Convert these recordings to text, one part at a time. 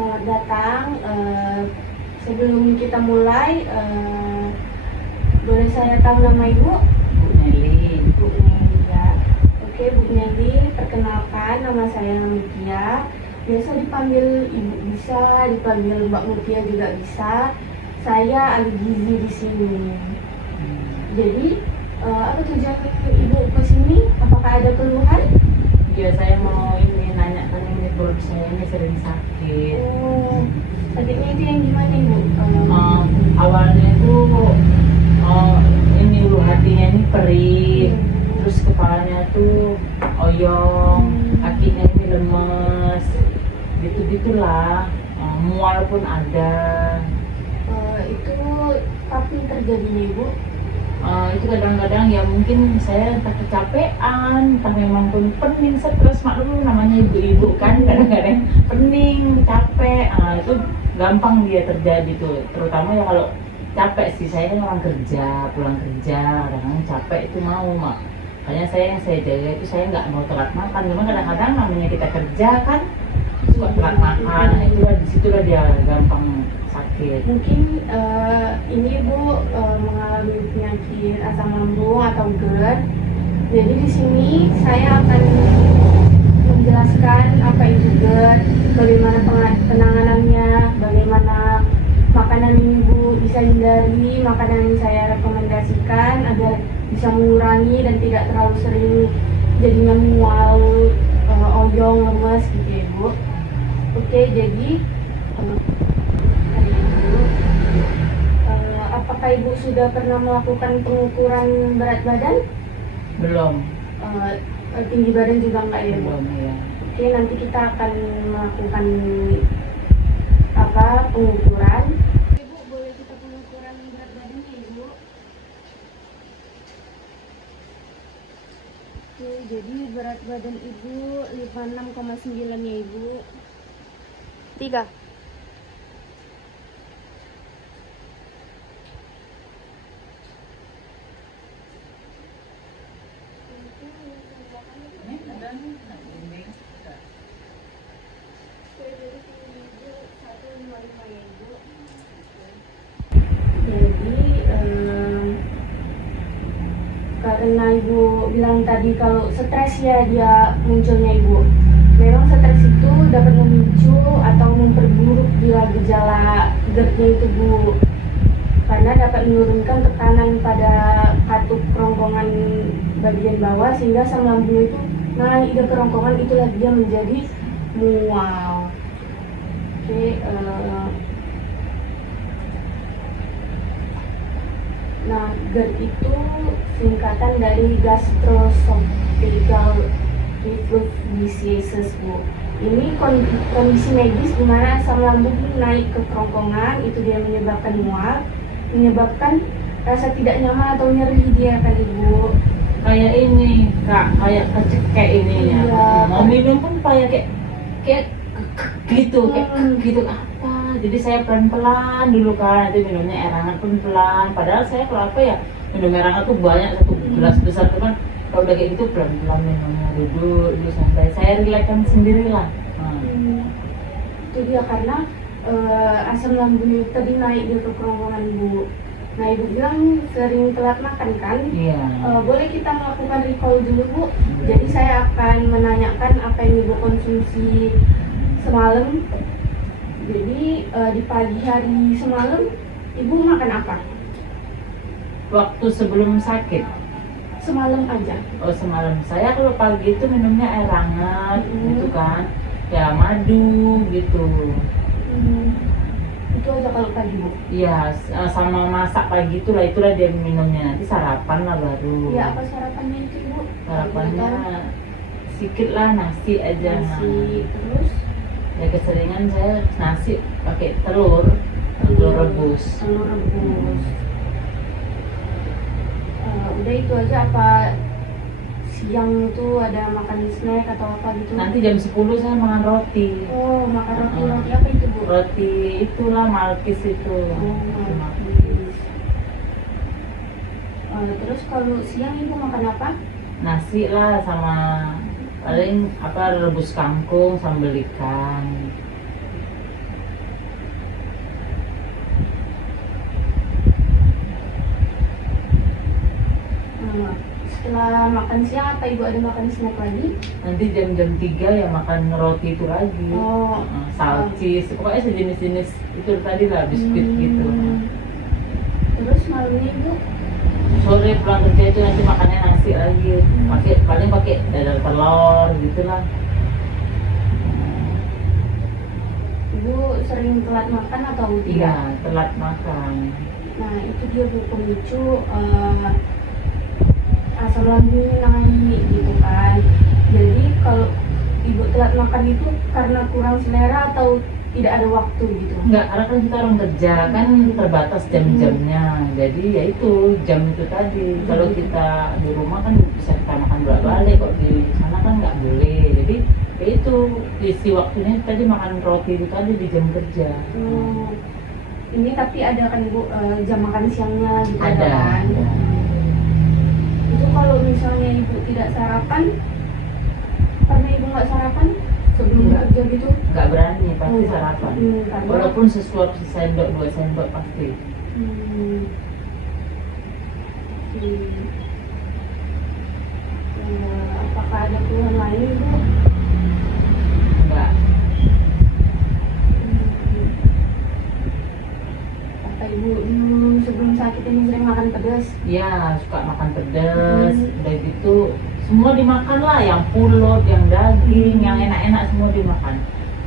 Selamat datang. Sebelum kita mulai, boleh saya tahu nama Ibu? Bu Nelly. Bu Nelly ya. Oke, Bu Nelly, perkenalkan nama saya Mutia. Biasa dipanggil Ibu bisa, dipanggil Mbak Mutia juga bisa. Saya ahli gizi di sini. Jadi, apa tujuan Ibu ke sini? Apakah ada keluhan? Ya, saya mau ini nanya kan ini perut saya ini sering sakit. Oh, sakitnya itu yang gimana Ibu? Awalnya itu ini ulu hatinya ini perih, terus kepalanya tuh oyong, kakinya ini lemes, gitu-gitulah. Mual pun ada. Itu kapan terjadinya Ibu? Itu kadang-kadang ya mungkin saya entah kecapean, entah memang pun pening, stres, maklum namanya ibu-ibu kan kadang-kadang pening, capek, itu gampang dia terjadi tuh, terutama ya kalau capek sih. Saya kan orang kerja, pulang kerja, kadang-kadang capek itu mau makanya yang saya jaga itu saya nggak mau telat makan. Memang kadang-kadang namanya kita kerja kan suka telat makan, itulah disitulah dia gampang sakit. Mungkin ini Bu mengalami penyakit asam lambung atau GERD. Jadi di sini saya akan menjelaskan apa itu GERD, bagaimana penanganannya, bagaimana makanan ini Bu bisa hindari, makanan yang saya rekomendasikan agar bisa mengurangi dan tidak terlalu sering jadinya mual, oyong, lemes gitu ya Bu. Oke, jadi apakah Ibu sudah pernah melakukan pengukuran berat badan? Belum. Tinggi badan juga enggak ya Bu? Belum ya. Oke, nanti kita akan melakukan pengukuran. Ibu, boleh kita pengukuran berat badannya Ibu? Oke, jadi berat badan Ibu 56,9 ya Ibu. 3. Jadi karena Ibu bilang tadi kalau stres ya dia munculnya Ibu. Memang stres itu dapat memicu atau memperburuk bila gejala GERD-nya itu Bu. Karena dapat menurunkan tekanan pada katup kerongkongan bagian bawah sehingga asam lambung itu naik ke kerongkongan, itulah dia menjadi mual. Oke, nah GERD itu singkatan dari gastroesophageal reflux diseases Bu. Ini kondisi medis di mana asam lambung naik ke kerongkongan, itu dia menyebabkan mual, menyebabkan rasa tidak nyaman atau nyeri dia kan Ibu. Kayak ini Kak, kayak kecekek ini ya. Iya. Mau minum pun kayak gitu, gitu apa. Jadi saya pelan-pelan dulu kan, itu minumnya air hangat pun pelan. Padahal saya kalau apa ya minum air hangat tuh banyak, satu gelas besar tuh kan. Kalau udah kayak gitu pelan-pelan minumnya, duduk santai. Saya relaxkan sendirilah. Itu dia karena asam lambung tadi naik ke kerongkongan Bu. Nah Ibu bilang sering telat makan kan? Iya. Boleh kita melakukan recall dulu Bu. Jadi saya akan menanyakan apa yang Ibu konsumsi semalam. Jadi di pagi hari semalam Ibu makan apa? Waktu sebelum sakit. Semalam aja. Oh, semalam. Saya kalau pagi itu minumnya air hangat gitu kan. Ya madu gitu. Itu aja kalau pagi Bu. Iya, sama masak pagi itulah dia minumnya. Nanti sarapan lah baru. Ya, apa sarapannya itu Ibu? Sarapannya sedikit lah, nasi aja. Nasi, terus? Ya keseringan saya nasi pakai telur rebus. Telur rebus. Udah itu aja, apa siang itu ada makan snack atau apa gitu? Nanti jam 10 saya makan roti. Oh, makan roti. Roti apa itu Bu? Roti itulah Malkis itu. Malkis. Terus kalau siang Ibu makan apa? Nasi lah, sama paling rebus kangkung sambal ikan. Nah, setelah makan siang apa ibu ada makan snack lagi? Nanti jam-jam 3 ya makan roti itu lagi. Oh, Salcis, pokoknya sejenis-jenis itu tadi lah, biskuit gitu. Terus malamnya ibu? Sore pulang kerja itu nanti makannya nasi lagi, paling pakai dadar telur gitulah. Ibu sering telat makan atau Iya, tidak? telat makan. Nah itu dia bu pemicu asam lambung naik gitu kan. Jadi kalau ibu telat makan itu karena kurang selera atau tidak ada waktu gitu? Enggak, karena kan kita orang kerja kan terbatas jam-jamnya. Jadi ya itu jam itu tadi. Kalau kita di rumah kan bisa kita makan bolak-balik, kok di sana kan nggak boleh. Jadi ya itu isi waktunya tadi makan roti itu tadi di jam kerja. Ini tapi ada kan ibu jam makan siangnya gitu Ada. kan? Itu kalau misalnya ibu tidak sarapan, karena ibu nggak sarapan sebelum Enggak. kerja gitu? Nggak berani pasti sarapan. Karena Walaupun sesuap sendok 2 sendok pasti. Apakah ada keluhan lain ibu? Enggak. Apa ibu sebelum sakit ini sering makan pedas? Ya, suka makan pedas, udah gitu semua dimakan lah, yang pulut, yang daging, yang enak-enak semua dimakan.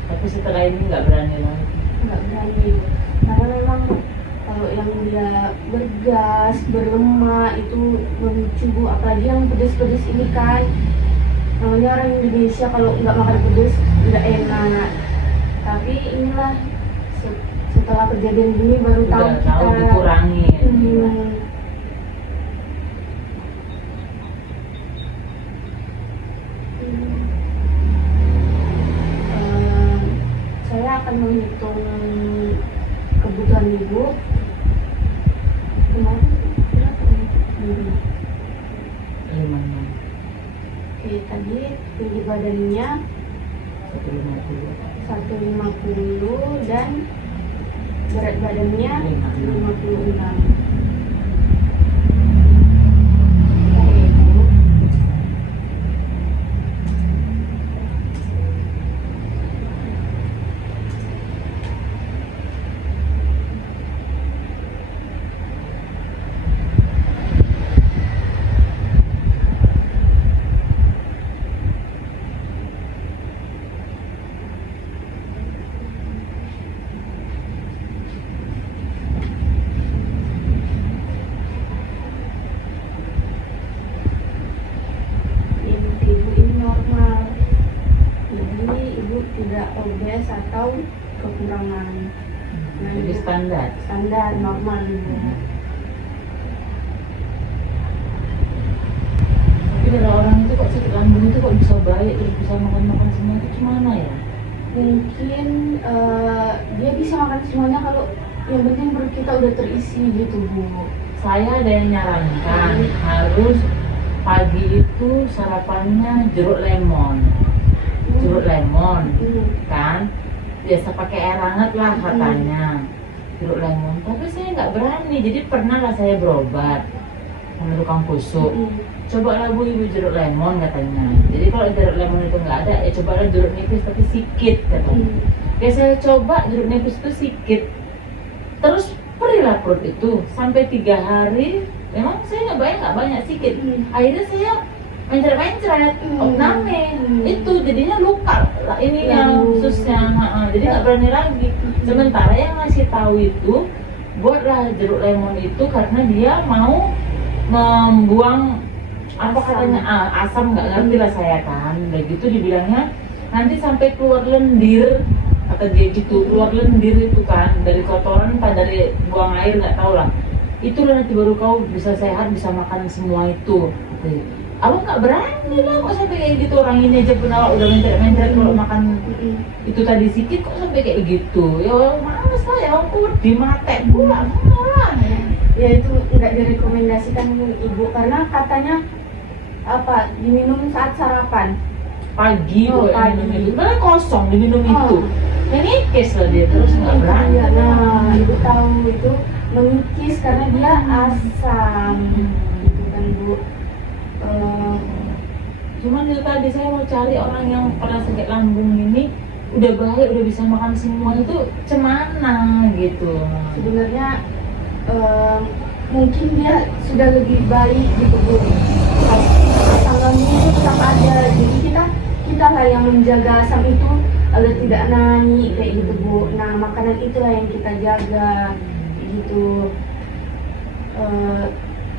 Tapi setelah ini nggak berani lagi. Nggak berani, karena memang kalau yang dia bergas, berlemak itu memicu bu, apalagi yang pedas-pedas ini kan. Namanya orang Indonesia kalau nggak makan pedas nggak enak. Tapi inilah setelah kejadian gini baru tahu Udah kita tahu dikurangin. Saya akan menghitung kebutuhan ibu. Kemarin berapa ini? 5, Oke, tadi tinggi badannya 150. 150 dan berat badannya 56. Oke, ibu. Ibu ini normal, jadi ibu tidak obes atau kekurangan. Jadi standar. Standar normal ibu. Tapi kalau orang itu kok sakit lambung itu kok bisa baik terus bisa makan semua itu gimana ya? Mungkin dia bisa makan semuanya kalau yang penting perut kita udah terisi gitu bu. Saya ada yang nyarankan harus pagi itu sarapannya jeruk lemon. Jeruk lemon kan biasa pakai air hangat lah katanya, jeruk lemon. Tapi saya nggak berani, jadi pernah lah saya berobat sama tukang kusuk. Coba lah bu ibu jeruk lemon katanya. Jadi kalau jeruk lemon itu nggak ada, ya cobalah jeruk nipis tapi sikit katanya. Ya saya coba jeruk nipis itu sikit, terus perilah perut itu sampai 3 hari. Memang saya nggak banyak sikit. Akhirnya saya mencret-mencret, itu jadinya luka lah ininya khususnya. Jadi nggak berani lagi. Sementara yang ngasih tahu itu buatlah jeruk lemon itu karena dia mau membuang apa katanya asam, nggak ngerti lah saya kan. Udah gitu dibilangnya nanti sampai keluar lendir, kata dia gitu, keluar lendir itu kan dari kotoran entah dari buang air nggak tahu lah. Itulah nanti baru kau bisa sehat, bisa makan semua itu. Abang nggak berani lah kok sampai kayak gitu. Orang ini aja pun awak udah mencret-mencret kalau makan itu tadi sedikit kok sampai kayak gitu. Ya males lah ya, aku di mate pula malah. Ya itu nggak direkomendasikan ibu karena katanya apa diminum saat sarapan. Pagi pagi. minum itu, karena kosong diminum itu. Yang nikis lah dia terus nggak berani. Ya, nah ibu tahu itu mengikis karena dia asam. Gitu kan kan Bu. Cuman itu tadi saya mau cari orang yang pernah sakit lambung ini udah baik, udah bisa makan semua itu cemana gitu. Sebenarnya mungkin dia sudah lebih baik gitu Bu. Asam lambung itu tetap ada, jadi kita lah yang menjaga asam itu agar tidak naik kayak gitu Bu. Nah makanan itulah yang kita jaga gitu.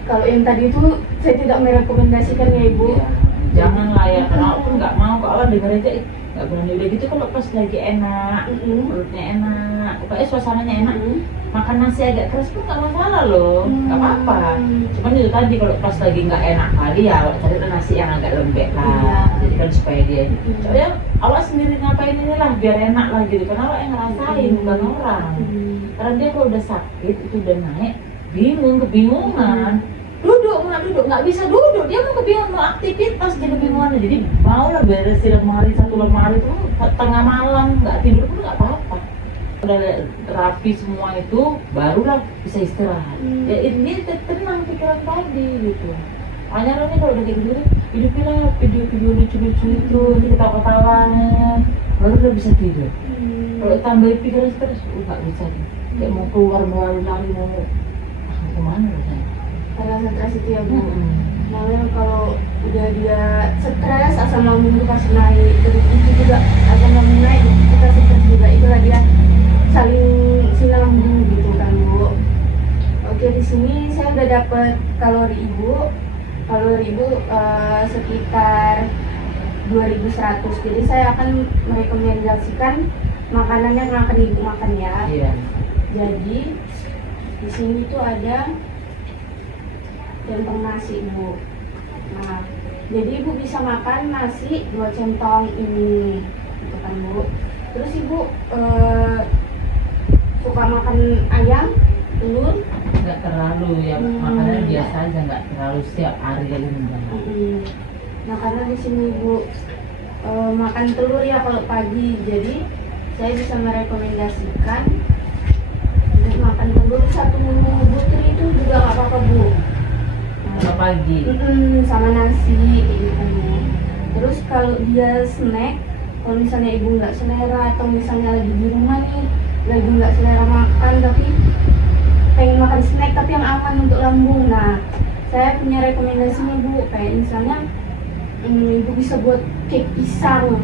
Kalau yang tadi itu saya tidak merekomendasikan ya Ibu. Ya, janganlah ya, karena aku nggak mau kok awal denger aja nggak berani udah gitu. Kalau pas lagi enak, perutnya enak, pokoknya suasananya enak, makan nasi agak keras pun nggak masalah loh, nggak apa-apa. Cuman itu tadi kalau pas lagi nggak enak kali ya cari nasi yang agak lembek lah, jadi kan supaya dia soalnya awak sendiri ngapain inilah biar enak lah gitu, karena awak yang ngerasain bukan orang. Karena dia kalau udah sakit itu udah naik kebingungan, duduk nggak bisa duduk, dia mau kebingungan mau aktivitas dia kebingungan, jadi mau lah beresin satu lemari itu tengah malam nggak tidur pun nggak apa-apa, udah rapi semua itu barulah bisa istirahat. Ya ini tenang pikiran tadi gitu. Makanya kalau udah kayak gitu hidupnya video-video lucu-lucu itu ketawa-ketawanya baru udah bisa tidur. Kalau tambah pikiran stres nggak bisa, kayak mau keluar lari mau kemana rasanya? Karena stres itu ya Bu. Namanya kalau udah dia stres asam lambung itu pasti naik, terus itu juga asam lambung naik kita stres juga, itulah dia saling sinambung gitu kan Bu. Oke, di sini saya udah dapat kalori Ibu sekitar 2100, jadi saya akan merekomendasikan makanan yang akan Ibu makan ya. Jadi di sini tuh ada centong nasi Bu. Nah, jadi Ibu bisa makan nasi 2 centong ini, gitu kan Bu. Terus Ibu suka makan ayam, telur? Nggak terlalu ya, makanan biasa aja, nggak terlalu setiap hari kali enggak. Nah karena di sini Ibu makan telur ya kalau pagi, jadi saya bisa merekomendasikan makan telur 1 butir itu juga nggak apa-apa Bu. Kalau pagi Sama nasi gitu kan Bu. Terus kalau dia snack, kalau misalnya Ibu nggak selera atau misalnya lagi di rumah nih lagi nggak selera makan tapi pengen makan snack tapi yang aman untuk lambung, nah saya punya rekomendasinya Bu. Kayak misalnya Ibu bisa buat cake pisang,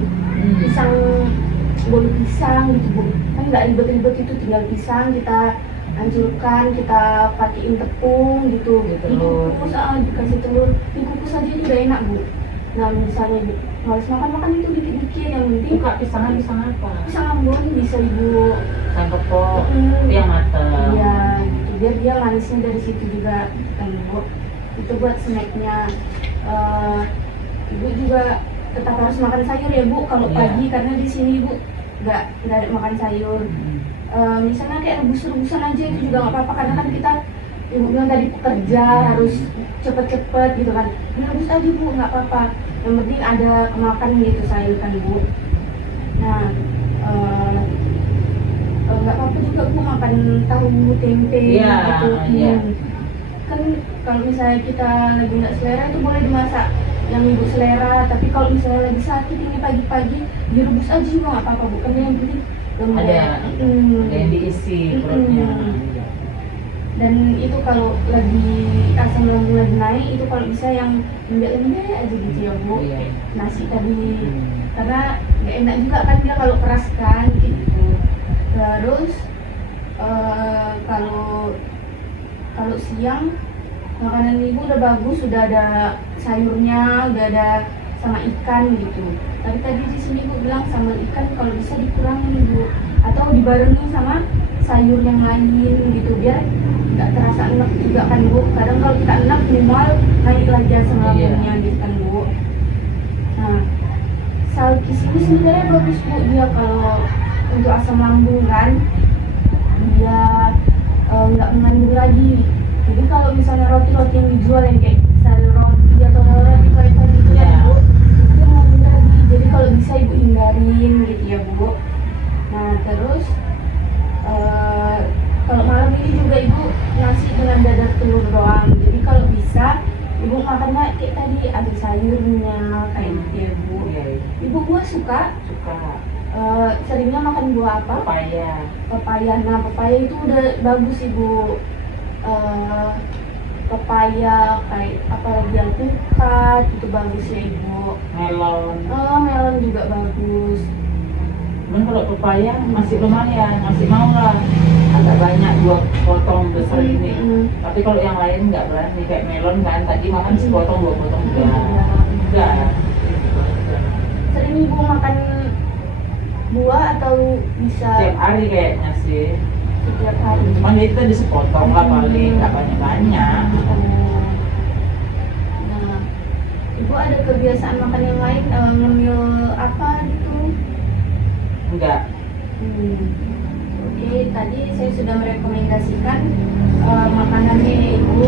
bolu pisang gitu Bu. Kan nggak ribet-ribet, itu tinggal pisang kita hancurkan, kita pakein tepung gitu, dikukus dikasih telur, dikukus aja itu udah enak Bu. Nah misalnya Ibu males makan itu dikit-dikit, yang penting buka pisang apa? Pisang ambon bisa Ibu, pisang kepok yang matang. Iya gitu, biar dia manisnya dari situ juga kan Bu. Itu buat snacknya. Ibu juga tetap harus makan sayur ya Bu kalau pagi, karena di sini Ibu nggak ada makan sayur. Misalnya kayak rebus-rebusan aja itu juga nggak apa-apa, karena kan kita Ibu bilang tadi pekerja harus cepet-cepet gitu kan, rebus aja Bu nggak apa-apa, yang penting ada kemakan gitu sayur kan Bu. Nah nggak apa-apa juga Bu makan tahu tempe gitu. Kan kalau misalnya kita lagi nggak selera itu boleh dimasak yang Ibu selera, tapi kalau misalnya lagi sakit ini pagi-pagi direbus aja juga nggak apa-apa Bu, kan yang penting ada yang diisi perutnya. Dan itu kalau lagi asam lambung lagi naik itu kalau bisa yang lembek-lembek aja gitu ya Bu. Nasi tadi karena nggak enak juga kan dia kalau keras kan gitu. Terus kalau siang makanan Ibu udah bagus, sudah ada sayurnya, udah ada sama ikan gitu. Tapi tadi di sini Ibu bilang sambal ikan kalau bisa dikurangin Bu, atau dibarengi sama sayur yang lain gitu biar nggak terasa enak juga kan Bu. Kadang kalau kita enak minimal naik lagi asam lambungnya gitu kan Bu. Nah salkis ini sebenarnya bagus Bu, dia kalau untuk asam lambung kan dia nggak mengandung lagi. Jadi kalau misalnya roti-roti yang dijual yang kayak sayur roti atau roti kayak gitu ya Bu, itu mengandung lagi. Jadi kalau bisa Ibu hindarin gitu ya Bu. Nah terus kalau malam ini juga Ibu nasi dengan dadar telur doang. Jadi kalau bisa ibu makannya kayak tadi ada sayurnya kayak gitu ya bu. Iya, iya. Ibu buah suka? Suka. Seringnya makan buah apa? Pepaya. Pepaya. Nah pepaya itu udah bagus ibu. Eh, Pepaya kayak apalagi yang pukat itu bagus ya ibu. Melon. Melon juga bagus. Cuman kalau pepaya masih lumayan, masih mau lah. Agak banyak 2 potong besar ini. Tapi kalau yang lain nggak berani, kayak melon kan tadi makan sepotong 2 potong enggak. Sering ibu makan buah atau bisa Setiap hari kayaknya sih. setiap hari? Cuman itu tadi sepotong lah paling, nggak banyak-banyak. Nah, ibu ada kebiasaan makan yang lain, ngemil apa gitu? Enggak. Oke, tadi saya sudah merekomendasikan makanannya ibu.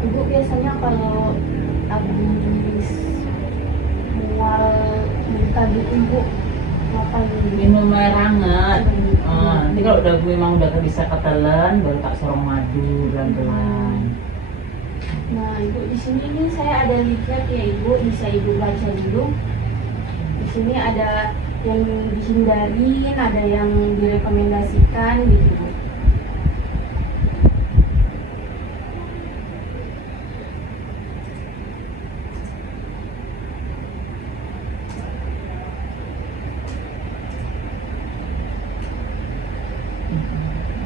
Ibu biasanya kalau habis mual muntah gitu ibu ngapain? Minum air hangat. Nanti kalau memang udah bisa ketelan, baru tak sorong madu pelan-pelan. Nah ibu di sini nih saya ada leaflet ya ibu, bisa ibu baca dulu. Di sini ada yang dihindarin, ada yang direkomendasikan gitu bu.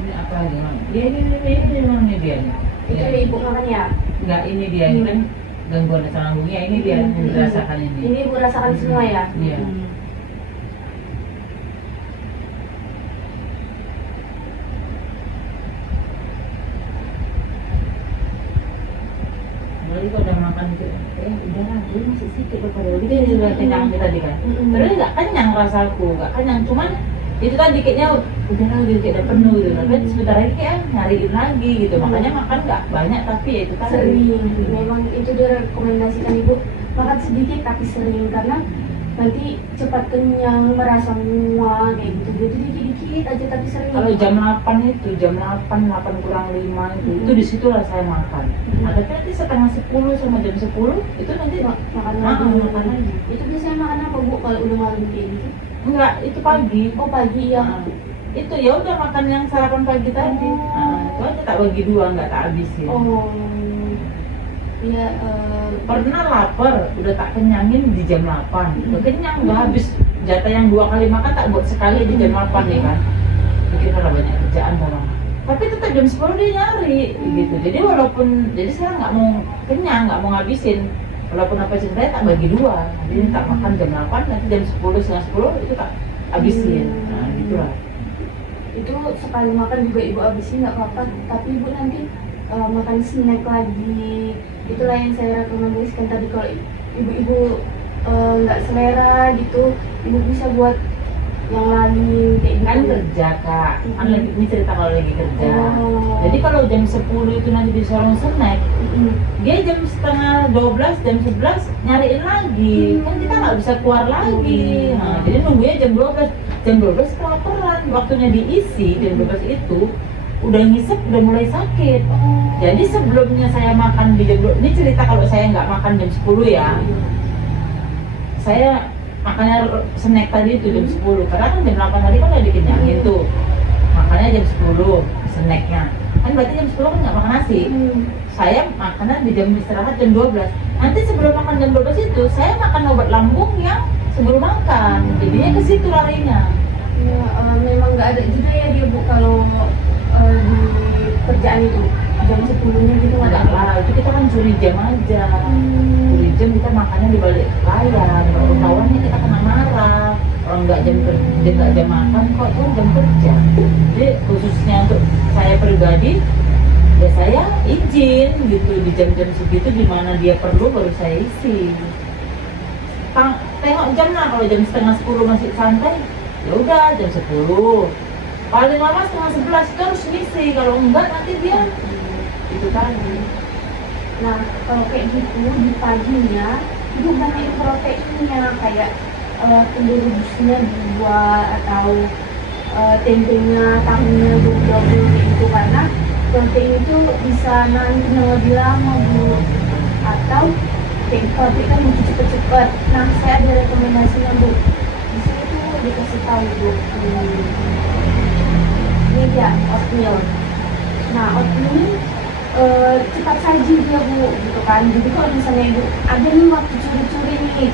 Ini apa lagi? Ini dia. Itu ya ibu makan ya? Enggak, ini dia. Ini kan gangguan asam lambungnya. Ini dia yang dirasakan ini. Ini ibu rasakan semua ya? Iya. Jadi kalau udah makan itu, udah lah, dia masih sedikit daripada dia kan juga kenyang kita tadi kan. Padahal nggak kenyang rasaku, nggak kenyang. Cuman itu tadi kayaknya udah lagi kayak udah penuh gitu. Tapi sebentar lagi kayak nyariin lagi gitu. Makanya makan nggak banyak tapi ya itu tadi. Sering, memang itu direkomendasikan ibu makan sedikit tapi sering karena nanti cepat kenyang, merasa mual kayak gitu. Jadi dikit-dikit aja tapi sering. Kalau jam 8 itu, jam 8 kurang 5 itu di situlah saya makan. Nah, tapi nanti setengah 10 sama jam 10 itu nanti makan makan lagi. Itu biasanya makan apa bu kalau udah malam kayak gitu? Enggak, itu pagi. Oh pagi ya. Itu ya udah makan yang sarapan pagi tadi. Itu aja tak bagi 2, nggak tak habisin. Oh. Iya. Pernah lapar, udah tak kenyangin di jam 8. Udah kenyang, udah habis jatah yang 2 kali makan tak buat sekali di jam 8 nih kan. Pikir karena banyak kerjaan orang. Tapi tetap jam 10 dia nyari gitu. Jadi walaupun saya nggak mau kenyang, nggak mau ngabisin. Walaupun apa ceritanya tak bagi 2. Jadi tak makan jam 8, nanti jam 10, setengah 10 itu tak habisin. Nah gitulah. Itu sekali makan juga ibu habisin nggak apa-apa. Tapi ibu nanti makan snack lagi. Itulah yang saya rekomendasikan tadi, kalau ibu-ibu nggak selera gitu, ibu bisa buat yang lain kayak gitu. Kan kerja kak, kan lagi ini cerita kalau lagi kerja. Jadi kalau jam 10 itu nanti disuruh snack, dia jam setengah 12, jam 11 nyariin lagi. Kan kita nggak bisa keluar lagi. Nah, jadi nunggunya jam 12. Jam 12 kelaparan, waktunya diisi jam 12 itu udah ngisep, udah mulai sakit. Jadi sebelumnya saya makan di jam 12, ini cerita kalau saya nggak makan jam 10 ya. Saya makannya snack tadi itu jam 10, karena kan jam 8 tadi kan udah dikenyangin tuh. Makannya jam 10 snacknya. Kan berarti jam 10 kan nggak makan nasi. Saya makannya di jam istirahat jam 12. Nanti sebelum makan jam 12 itu saya makan obat lambung yang sebelum makan. Jadinya ke situ larinya. Ya, memang nggak ada juga ya dia bu kalau di kerjaan itu jam 10-nya gitu nggak Enggak ada. lah, itu kita kan curi jam aja. Curi jam kita makannya di balik layar. Kalau ketahuannya kita kena marah. Orang nggak jam kerja, nggak jam makan kok, itu jam kerja. Jadi khususnya untuk saya pribadi, ya saya izin gitu di jam-jam segitu, di mana dia perlu baru saya isi. Tengok jam lah, kalau jam setengah 10 masih santai, ya udah jam 10. Paling lama setengah 11 itu harus ngisi, kalau enggak nanti dia itu tadi. Nah kalau kayak gitu di paginya itu banyak proteinnya kayak telur rebusnya 2 atau tempenya, tahunya 20 gitu, karena protein itu bisa nangin lebih lama Bu. Atau kayak kalau kan mau cepet-cepet, nah saya ada rekomendasinya Bu, di sini tuh dikasih tahu Bu. Ini dia oatmeal. Nah oatmeal ini cepat saji dia Bu gitu kan. Jadi kalau misalnya Ibu ada nih waktu curi-curi nih,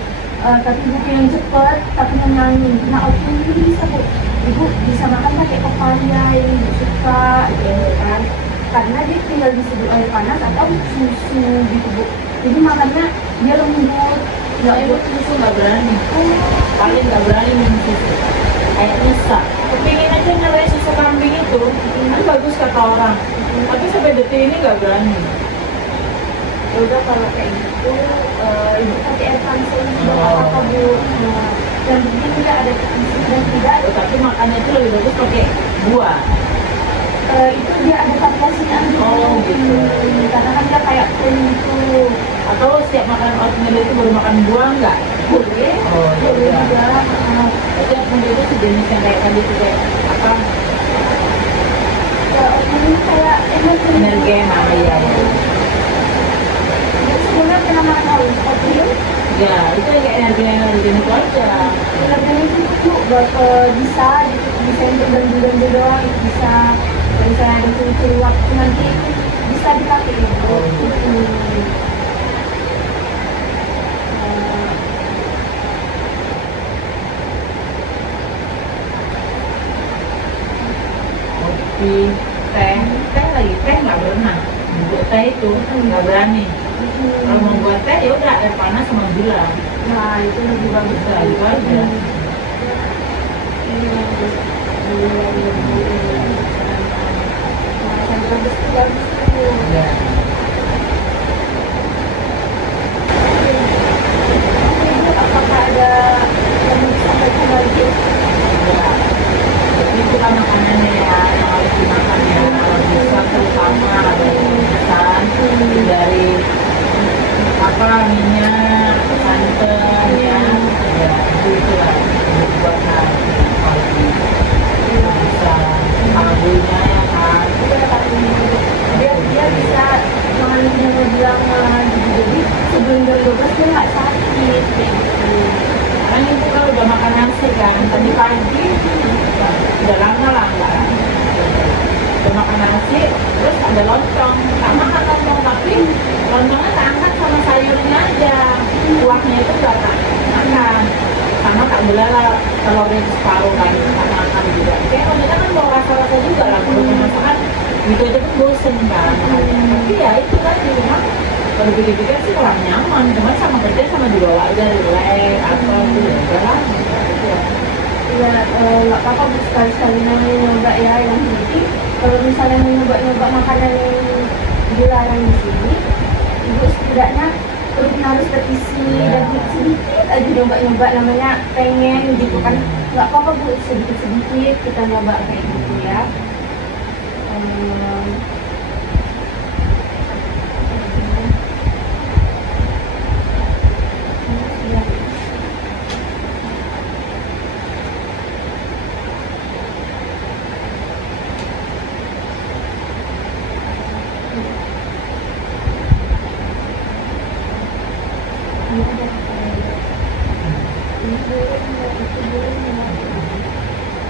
tapi Ibu pengen cepet tapi nyenangin, nah oatmeal ini bisa Bu. Ibu bisa makan pakai pepaya yang Ibu suka gitu kan, karena dia tinggal diseduh air panas atau susu gitu Bu. Jadi makannya dia lembut. Nggak, ibu susu nggak berani. Paling nggak berani minum susu. Kayak nyesek. Kepingin aja nyalain susu kambing itu, kan bagus kata orang. Tapi sampai detik ini nggak berani. Ya udah kalau kayak gitu Ibu pakai air panas aja apa Bu. Nah, dan dia tidak ada isi dan tidak ada Tapi makannya itu lebih bagus pakai buah. itu dia ada variasinya gitu. Karena kan dia kayak krim gitu. Atau setiap makan oatmeal itu baru makan buah nggak? Boleh, Ya boleh udah. juga. Tapi oatmeal itu sejenis yang kayak tadi itu kayak apa? Ini kayak energi. Energi ya. Jadi sebelumnya pernah makan oatmeal. Ya, itu kayak energi itu aja. Energi itu bisa untuk bantu doang, itu bisa. Kalau misalnya ada curi-curi waktu nanti bisa dipakai itu. Kopi, teh lagi teh nggak pernah. Buat teh itu nggak berani. Kalau mau buat teh ya udah air panas sama gula. Nah itu lebih bagus Bisa lagi. itu aja. Bagus. Ya. Apakah ada yang mau disampaikan lagi? Ya. Jadi itu kan makanannya ya yang harus dimakan ya. Bisa terutama ada irisan dari apa minyak, santan ya. Ya itu lah buat pagi. Bisa kaldunya ya kan. Dia bisa mengalami lebih lama gitu. Jadi sebelum jam 12 dia nggak sakit kayak gitu. Kan itu kalau udah makan nasi kan tadi pagi udah lama lah enggak. Udah makan nasi terus ada lontong, tak makan lontong tapi lontongnya tak angkat sama sayurnya aja, kuahnya itu gak tak makan sama tak belah telurnya itu separuh kan tak makan juga. Kayak kalau kita kan mau rasa-rasa juga lah kalau masakan gitu aja kan bosen kan. Tapi ya itu tadi memang kalau pikir-pikir sih kurang nyaman, cuman sama kerja sama dibawa aja relax apa gitu ya udahlah gitu ya. Ya nggak apa-apa Bu, sekali-sekali namanya nyoba ya. Yang penting kalau misalnya mau nyoba-nyoba makanan yang dilarang di sini, Ibu setidaknya perutnya harus terisi dan sedikit aja nyoba-nyoba, namanya pengen gitu kan. Nggak apa-apa Bu, sedikit-sedikit kita nyoba kayak gitu ya.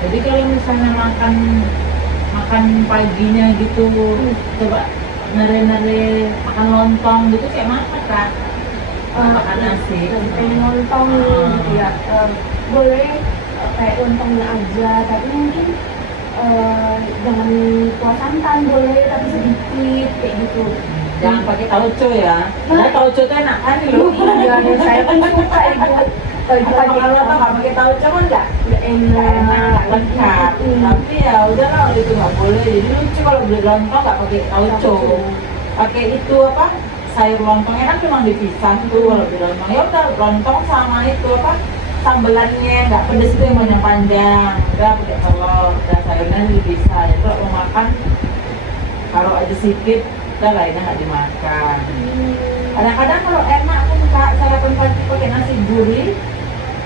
Jadi kalau misalnya makan paginya gitu, coba nare-nare makan lontong gitu kayak mana Kak? Makan nasi. Pengen lontong gitu ya. Boleh kayak lontongnya aja, tapi mungkin jangan kuah santan, boleh tapi sedikit kayak gitu. Jangan pakai tauco ya. Karena tauco tuh enak kan loh. Iya, saya pun suka Ibu. Kalau lontong nggak pakai tauco kan nggak enak, lengkap. Tapi ya udahlah itu nggak boleh. Jadi lucu kalau beli lontong nggak pakai tauco. Pakai itu apa? Sayur lontongnya kan cuma dipisah tuh kalau beli lontong. Ya udah lontong sama itu apa? Sambelannya nggak pedes itu yang banyak panjang. Udah pakai telur, udah sayurnya dipisah. Itu kalau mau makan kalau aja sedikit, udah lainnya nggak dimakan. Kadang-kadang kalau enak pun Kak, sarapan pagi pakai nasi gurih,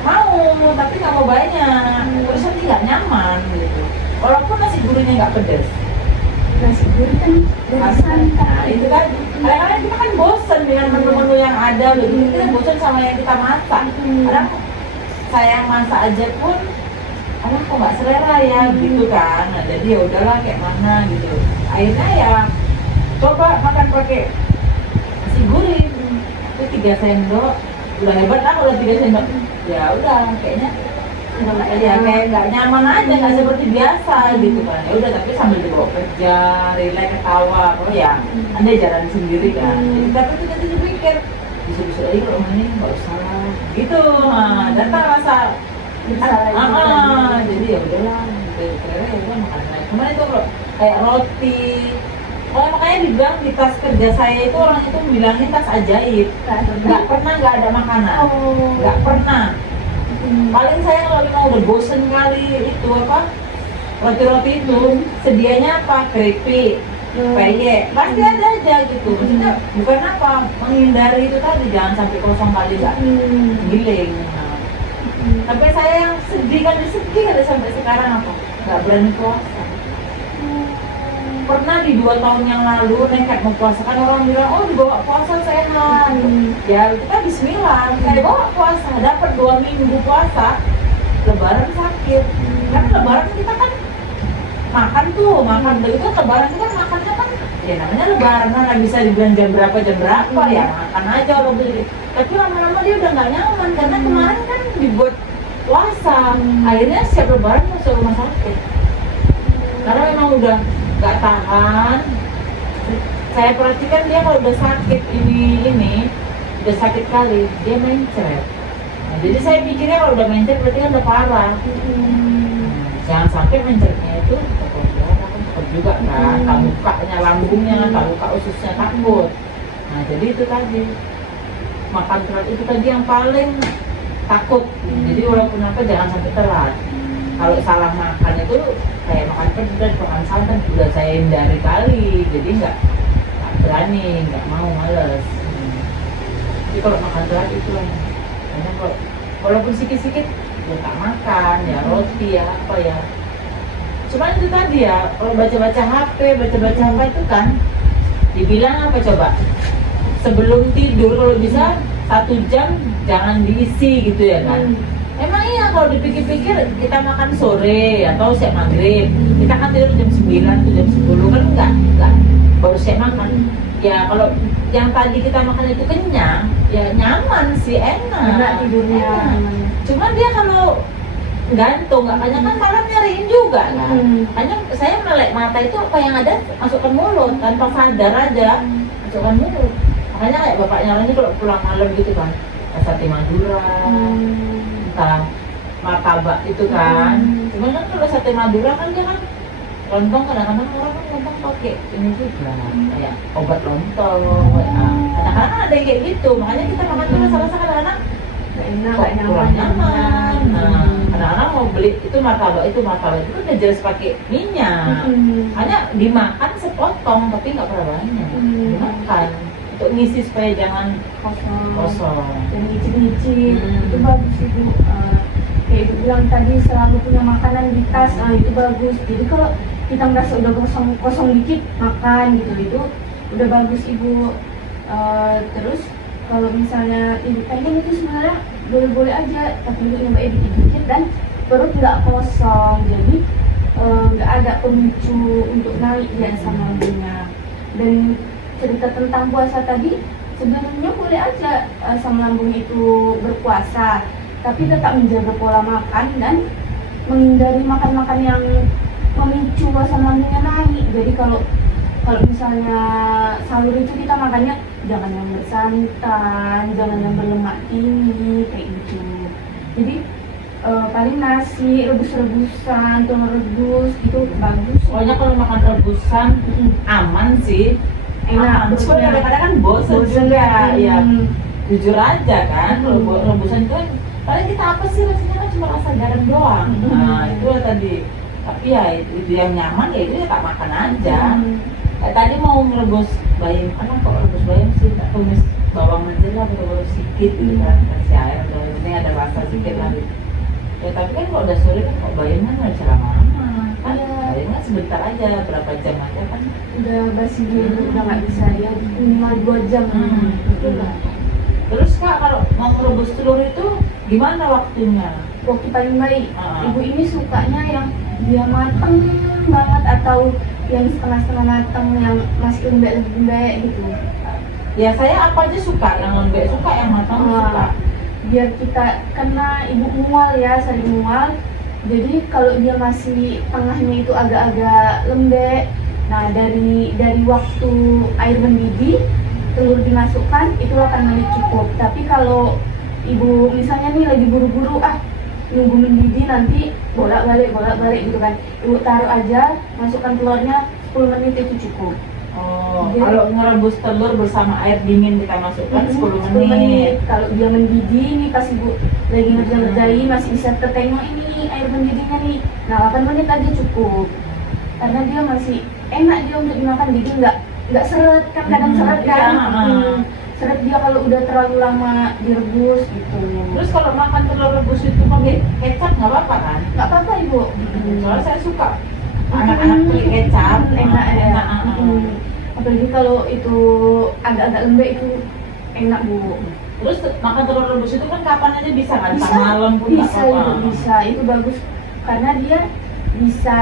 mau, tapi nggak mau banyak. Terus nanti nggak nyaman gitu. Walaupun nasi gurihnya nggak pedas. Nasi gurih kan dari santan. Nah, itu kan kadang-kadang kita kan bosen dengan menu-menu yang ada, begitu kita bosen sama yang kita masak. Kadang saya yang masak aja pun, aduh kok nggak selera ya, gitu kan. Nah, jadi ya udahlah kayak mana gitu. Akhirnya ya coba makan pakai nasi gurih. Itu 3 sendok, udah hebat lah kalau 3 sendok. Ya udah kayaknya ya kayak nggak nyaman aja, nggak seperti biasa gitu kan. Ya udah, tapi sambil dibawa kerja, relax, ketawa, kalau ya anda jalan sendiri kan. Jadi tapi kita tuh pikir bisa-bisa aja kalau ini nggak usah gitu. Nah, datang rasa jadi ya udahlah, kira-kira ya udah makan aja. Kemarin itu kalau kayak roti, oh makanya dibilang di tas kerja saya itu orang itu bilangnya tas ajaib, nggak pernah nggak ada makanan, nggak pernah. Paling saya kalau memang udah bosen kali itu apa roti-roti itu sedianya apa, keripik, peyek, pasti ada aja gitu. Maksudnya bukan apa, menghindari itu tadi, jangan sampai kosong kali nggak giling. Nah, sampai saya yang sedih kan, sampai sekarang apa nggak berani puasa. Pernah di 2 tahun yang lalu nekat mau puasa, kan orang bilang oh dibawa puasa sehat. Ya kita bismillah, saya bawa puasa, dapat 2 minggu puasa, lebaran sakit. Kan lebaran kita kan makan begitu, lebaran kita makannya kan ya namanya lebaran, nggak bisa dibilang jam berapa ya makan aja kalau beli. Tapi lama-lama dia udah nggak nyaman karena kemarin kan dibuat puasa, akhirnya setiap lebaran masuk rumah sakit karena memang udah nggak tahan. Saya perhatikan dia kalau udah sakit ini udah sakit kali dia mencret. Nah, jadi saya pikirnya kalau udah mencret berarti kan udah parah. Jangan sampai mencretnya itu takut juga kan, tak bukanya lambungnya, tak buka ususnya, takut. Nah jadi itu tadi makan telat itu tadi yang paling takut. Jadi walaupun apa jangan sampai telat. Kalau salah makan itu kayak makan pedas, makan santan udah saya hindari kali, jadi nggak berani, nggak mau, males. Jadi kalau makan telat itu lah, karena kalau walaupun sikit-sikit ya tak makan, ya roti ya apa ya. Cuman itu tadi ya, kalau baca-baca HP, baca-baca apa itu kan, dibilang apa coba? Sebelum tidur kalau bisa 1 jam jangan diisi gitu ya kan. Emang iya kalau dipikir-pikir kita makan sore atau siap maghrib, kita kan tidur jam 9 atau jam 10 kan enggak baru siap makan. Ya kalau yang tadi kita makan itu kenyang, ya nyaman sih, enak tidurnya. Cuman dia kalau gantung, nggak banyak kan malam nyariin juga kan. Hanya saya melek mata itu apa yang ada masukkan mulut tanpa sadar aja, masukkan mulut. Makanya kayak bapak nyalanya kalau pulang malam gitu kan, sate Madura, entah martabak itu kan. Cuman kan kalau sate Madura kan dia kan lontong, kadang-kadang orang kan lontong pakai ini juga kayak obat lontong. Kadang-kadang kan ada yang kayak gitu, makanya kita makan tuh rasa-rasa kadang-kadang kurang nyaman. Nah, kadang-kadang mau beli itu martabak itu kan udah jelas pakai minyak. Hanya dimakan sepotong tapi nggak pernah banyak. Dimakan untuk ngisi supaya jangan kosong. Dan ngicip-ngicip itu bagus ibu. Kayak ibu bilang tadi selalu punya makanan di tas, itu bagus. Jadi kalau kita merasa udah kosong dikit makan gitu, itu udah bagus ibu. Terus kalau misalnya ibu pengen itu sebenarnya boleh-boleh aja, tapi ibu nyoba dikit-dikit dan perut nggak kosong, jadi nggak ada pemicu untuk naik ya asam lambungnya. Dan cerita tentang puasa tadi, sebenarnya boleh aja asam lambung itu berpuasa, tapi tetap menjaga pola makan dan menghindari makan-makan yang memicu asam lambungnya naik. Jadi kalau misalnya sahur itu kita makannya jangan yang bersantan, jangan yang berlemak tinggi kayak gitu. Jadi paling nasi, rebus-rebusan, telur rebus itu bagus. Pokoknya kalau makan rebusan aman sih, enak. Cuma kadang-kadang kan bosen juga, ya jujur aja kan. Kalau rebusan itu kan paling kita apa sih rasanya kan cuma rasa garam doang. Nah itu tadi. Tapi ya itu yang nyaman ya itu ya tak makan aja. Tadi mau ngerebus bayam, anak kok rebus bayam sih tak tumis bawang aja lah, potong-potong sedikit gitu kan, kasih air, dan ini ada rasa sedikit lah gitu. Ya tapi kan kalau udah sore kan kok bayangnya nggak bisa lama-lama kan, bayangnya sebentar aja, berapa jam aja kan. Udah basi dulu, udah nggak bisa ya, minimal 2 jam. Betul lah. Terus Kak, kalau mau merebus telur itu gimana waktunya? Waktu paling baik, Ah. ibu ini sukanya yang dia mateng banget atau yang setengah-setengah mateng, yang masih lembek-lembek gitu. Ya saya apa aja suka, yang lembek suka, yang matang suka. Biar kita, karena ibu mual ya, sering mual, jadi kalau dia masih tengahnya itu agak-agak lembek, nah dari waktu air mendidih telur dimasukkan itu akan lebih cukup. Tapi kalau ibu misalnya nih lagi buru-buru, nunggu mendidih nanti bolak-balik gitu kan, ibu taruh aja, masukkan telurnya 10 menit itu cukup. Oh, Jadi, kalau ngerebus telur bersama air dingin kita masukkan 10 10 menit. Kalau dia mendidih nih, pas ibu lagi ngerjain masih bisa tertengok ini air mendidihnya nih, nah 8 menit aja cukup, karena dia masih enak dia untuk dimakan, jadi nggak seret kan, kadang seret kan. Seret dia kalau udah terlalu lama direbus gitu. Terus kalau makan telur rebus itu pakai kecap nggak apa-apa kan? Nggak apa-apa ibu. Soalnya saya suka anak-anak pakai kecap, enak ya. enak. Apalagi kalau itu agak-agak lembek itu enak bu. Terus makan telur rebus itu kan kapan aja bisa kan? Bisa, Sama malam pun nggak bisa apa-apa. ibu, bisa, itu bagus karena dia bisa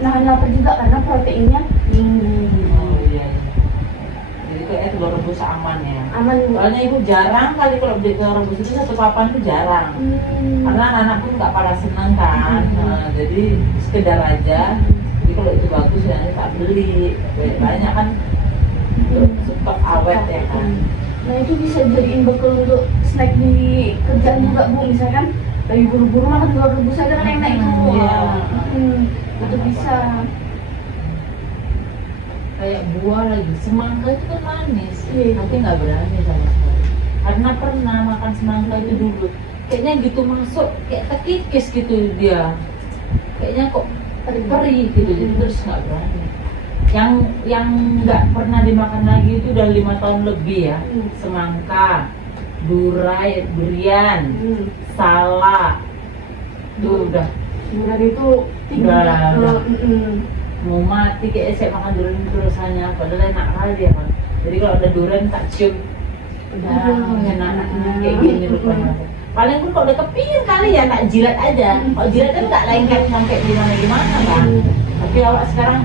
nahan lapar juga karena proteinnya tinggi. Oh iya. Jadi kayak telur rebus aman ya. Aman bu. Soalnya ibu jarang kali kalau beli telur rebus itu satu papan itu jarang. Karena anak-anak pun nggak pada seneng kan. Nah, jadi sekedar aja. Jadi kalau itu bagus ya nanti tak beli. Banyak kan stok awet ya kan. Nah itu bisa jadiin bekal untuk snack di kerjaan juga bu, misalkan lagi buru-buru makan telur rebus aja kan enak itu bu. Iya. Itu bisa. Kayak buah lagi, semangka itu kan manis, Iya. tapi nggak berani sama sekali. Karena pernah makan semangka itu dulu, kayaknya gitu masuk, kayak terkikis gitu dia. Kayaknya kok perih gitu, jadi terus nggak berani. Yang nggak pernah dimakan lagi itu udah 5 tahun lebih ya. Semangka, durai, durian, salak, itu udah Durian itu tinggi. Udah. Mau mati kayak saya makan durian itu rasanya, padahal enak kali ya kan. Jadi kalau ada durian tak cium, udah enak kayak gini rupanya. Paling pun kalau udah kepingin kali ya tak jilat aja. Kalau jilat kan nggak lengket sampai gimana kan. Tapi awak sekarang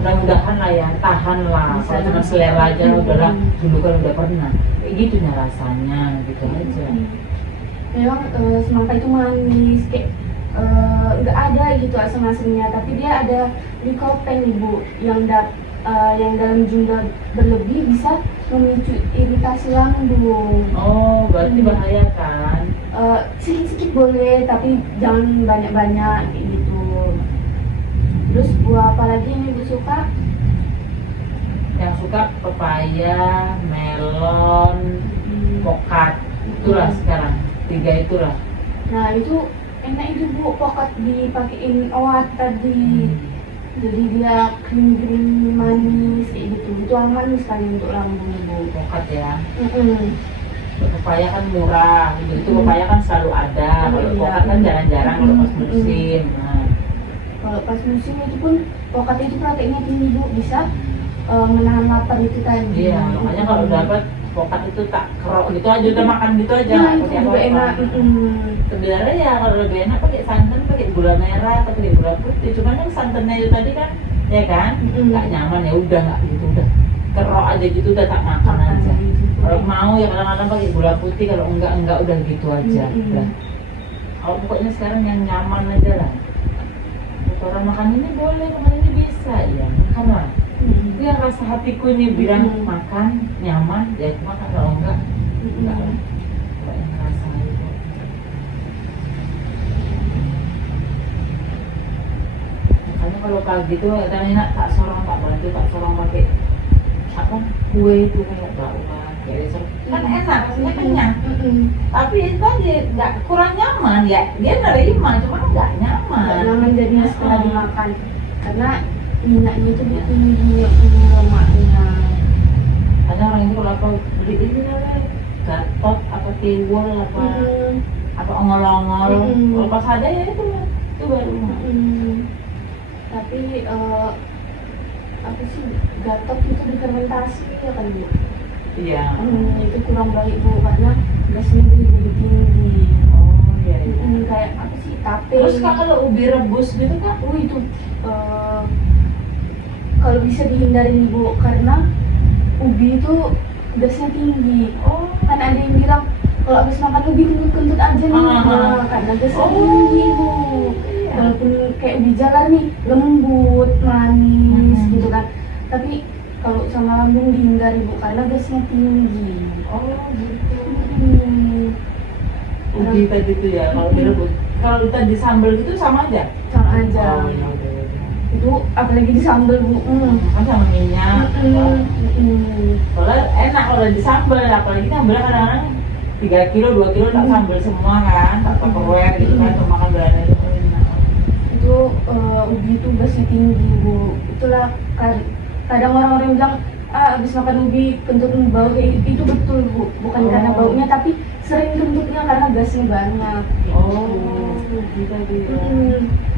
mudah-mudahan lah ya, tahan lah. Kalau cuma selera aja udahlah, dulu kan udah pernah. Kayak gitunya rasanya, gitu aja. Memang semangka itu manis, kayak nggak ada gitu asam-asamnya, tapi dia ada lycopene ibu yang dalam jumlah berlebih bisa memicu iritasi lambung. Oh, berarti bahaya kan? Sedikit-sedikit boleh, tapi jangan banyak-banyak kayak gitu. Terus buah apa lagi yang ibu suka? Yang suka pepaya, melon, pokat, itulah sekarang 3 itulah. Nah itu enak itu bu, pokat dipakein oat tadi, jadi dia krim manis kayak gitu, itu aman sekali untuk lambung bu. Pokat ya. Pepaya kan murah, itu pepaya kan selalu ada. Kalau pokat kan jarang-jarang kalau pas musim. Nah. Kalau pas musim itu pun pokat itu proteinnya tinggi bu, bisa menahan lapar itu tadi. Iya, makanya kalau dapat pokat itu tak kerok gitu aja, udah makan gitu aja. Nah itu pakai juga apa-apa. enak. Sebenarnya ya kalau lebih enak pakai santan, pakai gula merah atau pakai gula putih. Cuman kan santannya itu tadi kan, ya kan, nggak nyaman ya udah nggak gitu, udah kerok aja gitu, udah tak makan aja. Kalau mau ya kadang-kadang pakai gula putih, kalau enggak udah gitu aja. Udah. Kalau pokoknya sekarang yang nyaman aja lah. Orang makan ini boleh, makan ini bisa, ya makan lah. Itu yang rasa hatiku ini bilang makan nyaman, ya itu makan, kalau enggak lah. Kalau yang rasa itu. Makanya kalau pagi itu kadang enak tak sorong, tak bantu, tak sorong pakai apa kue itu kayak bakwan, kayak kan enak, rasanya kenyang. Tapi itu aja nggak kurang nyaman ya, dia nerima cuma nggak nyaman. Nggak nyaman jadinya setelah dimakan, karena minyaknya itu tinggi, lemaknya. Ada orang itu kalau apa beli ini namanya gatot apa tiwul apa apa ongol-ongol. Kalau pas ada ya itu baru. Tapi apa sih, gatot itu difermentasi ya kan Bu? Iya. Itu kurang baik Bu, karena gasnya lebih tinggi. Oh iya. Kayak apa sih, tape. Terus Kak, kalau ubi rebus gitu Kak? Itu kalau bisa dihindari Bu, karena ubi itu gasnya tinggi. Kan ada yang bilang kalau habis makan ubi kentut-kentut aja nih, karena gasnya tinggi Bu. Walaupun kayak ubi jalar nih lembut, manis gitu kan, tapi kalau sama lambung dihindari Bu, karena gasnya tinggi. Gitu. Ubi tadi itu ya, kalau direbus. Kalau kita disambel gitu sama aja? Sama aja. Ya udah. Itu apalagi disambel Bu. Kan sama minyak. Soalnya enak kalau disambel, apalagi sambelnya kadang-kadang 3 kilo, 2 kilo tak sambel semua kan, tak tupperware gitu kan, untuk makan belanda itu enak. Itu ubi itu gasnya tinggi Bu. Itulah kadang orang-orang bilang habis makan ubi kentutmu bau, itu betul Bu, bukan karena baunya tapi sering kentutnya karena gasnya banyak. Gitu tadi ya.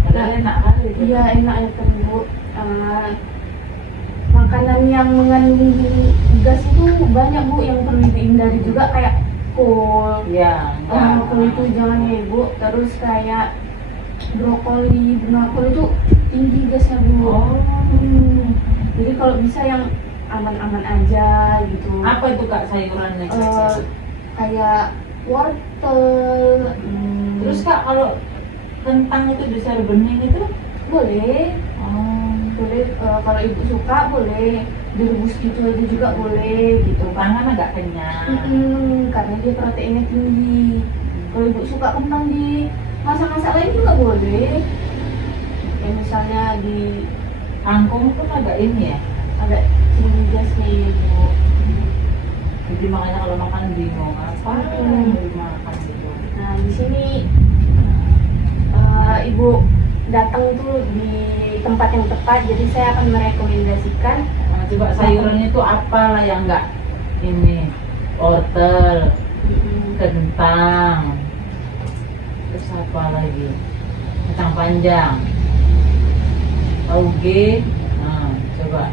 Padahal enak kali. Iya enak ya kan Bu. Makanan yang mengandung gas itu banyak Bu, yang perlu dihindari juga, kayak kol. Iya. Kol itu jangan ya Bu. Terus kayak brokoli, bunga kol itu tinggi gasnya Bu. Jadi kalau bisa yang aman-aman aja gitu. Apa itu Kak sayurannya? Kayak wortel. Terus Kak, kalau kentang itu bisa bening itu Boleh. Boleh, kalau ibu suka boleh direbus gitu aja juga boleh gitu. kentang kan agak kenyang. Karena dia proteinnya tinggi. Kalau ibu suka kentang di masak-masak lain juga boleh. Kayak misalnya di Kangkung pun agak ini ya. ada tinggi gasnya ya Bu. Jadi makanya kalau makan bingung apa makan gitu. Nah di sini ibu datang tuh di tempat yang tepat, jadi saya akan merekomendasikan. Coba sayurannya itu apa lah yang enggak ini, wortel, kentang, terus apa lagi, kacang panjang, tauge. Coba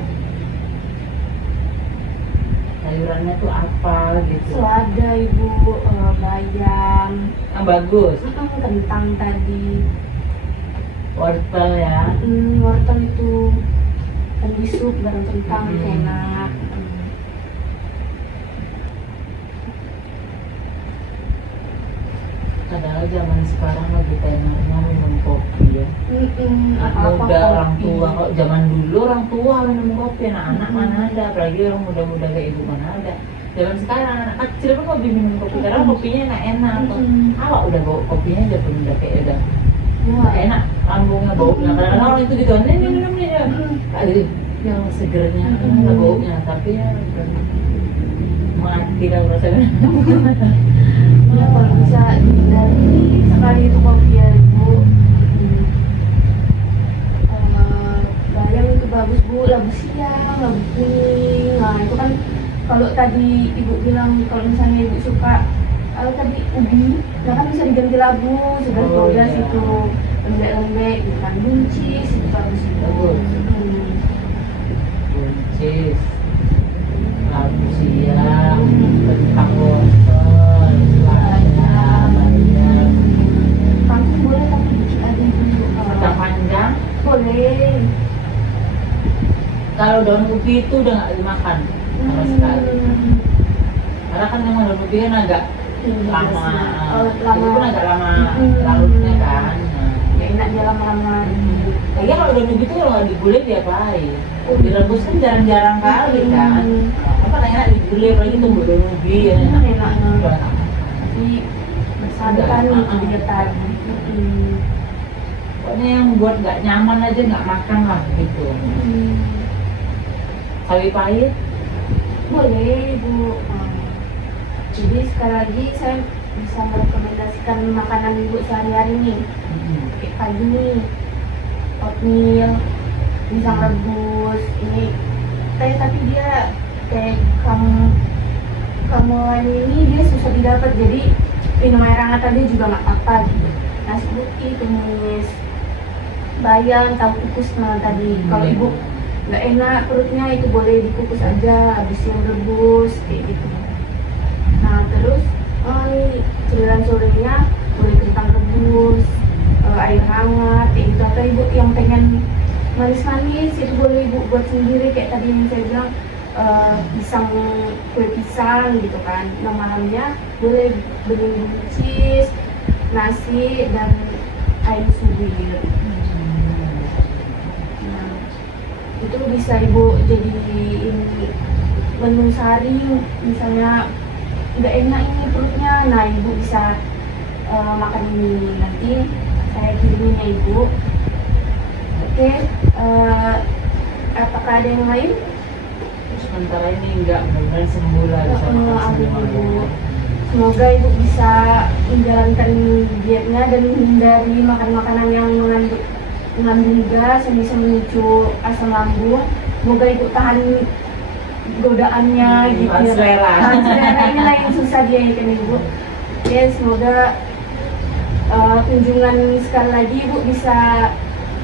sayurannya tuh apa gitu. Selada ibu, bayam, Yang bagus, kentang tadi, wortel ya. wortel itu kan di sup bareng kentang enak. Padahal zaman sekarang lagi tenornya minum kopi ya. Muda orang tua, kok zaman dulu orang tua minum kopi, anak-anak mana ada, apalagi orang muda-muda kayak ibu mana ada. Zaman sekarang anak kecil pun hobi minum kopi, karena kopinya enak-enak. Awak udah bawa kopinya udah pun udah kayak udah enak, lambungnya baunya. Kadang-kadang orang itu gitu, ini minum nih ya. Aduh, yang segernya, baunya, tapi ya mati lah rasanya. Ya kalau bisa dihindari sekali itu kopi ya ibu. Bayam itu bagus Bu, labu siang, labu kuning. Nah itu kan kalau tadi ibu bilang kalau misalnya ibu suka tadi ubi, nah kan bisa diganti labu, sudah bodas itu lembek-lembek, gitu kan, buncis itu bagus itu. Buncis, labu siang, kentang wortel, selada, bayam. Kangkung boleh tapi dikit aja dulu. Kacang panjang Boleh. Kalau daun ubi itu udah nggak dimakan sama sekali. Karena kan memang daun ubi kan agak lama, itu pun agak lama larutnya kan. Gak enak dia lama-lama. Iya kalau daun ubi itu kalau nggak digulai diapain? Direbus kan jarang-jarang kali kan. Apa enak digulai, apalagi tumbuh daun ubi ya. Enak. Tapi bersantan itu dia tadi. Pokoknya yang buat nggak nyaman aja nggak makan lah gitu. Sawi pahit Boleh Bu. Jadi sekali lagi saya bisa merekomendasikan makanan ibu sehari-hari nih. Kayak pagi nih oatmeal, pisang rebus. Ini kayak tapi dia kayak kamu ini dia susah didapat, jadi minum air hangat aja juga nggak apa-apa gitu. Nasi putih, tumis bayam, tahu kukus tadi. Kalau ibu nggak enak perutnya itu boleh dikukus aja, habis yang rebus kayak gitu. Nah terus cemilan sorenya boleh kentang rebus, air hangat kayak gitu. Atau ibu yang pengen manis-manis itu boleh ibu buat sendiri kayak tadi yang saya bilang, pisang, kue pisang gitu kan. Nah malamnya boleh beli cheese, nasi dan air suwir. Nah itu bisa ibu jadi ini menu sehari, misalnya nggak enak ini perutnya, nah ibu bisa makan ini, nanti saya kirimin ya ibu. Oke, apakah ada yang lain? Sementara ini enggak, benar-benar sembuh lah, bisa makan Amin, semua. ibu. Semoga ibu bisa menjalankan dietnya dan menghindari makan makanan yang mengandung gas yang bisa memicu asam lambung. Semoga ibu tahan godaannya gitu Tahan ya. selera. Tahan selera inilah yang susah dia kan ibu. Oke, semoga kunjungan sekali lagi ibu bisa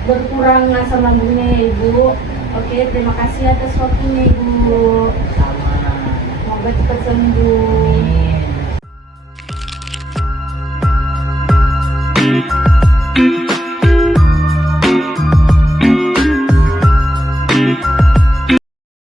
berkurang asam lambungnya ya ibu. Oke, terima kasih atas waktunya ibu. Sama. Semoga cepat sembuh. Amin.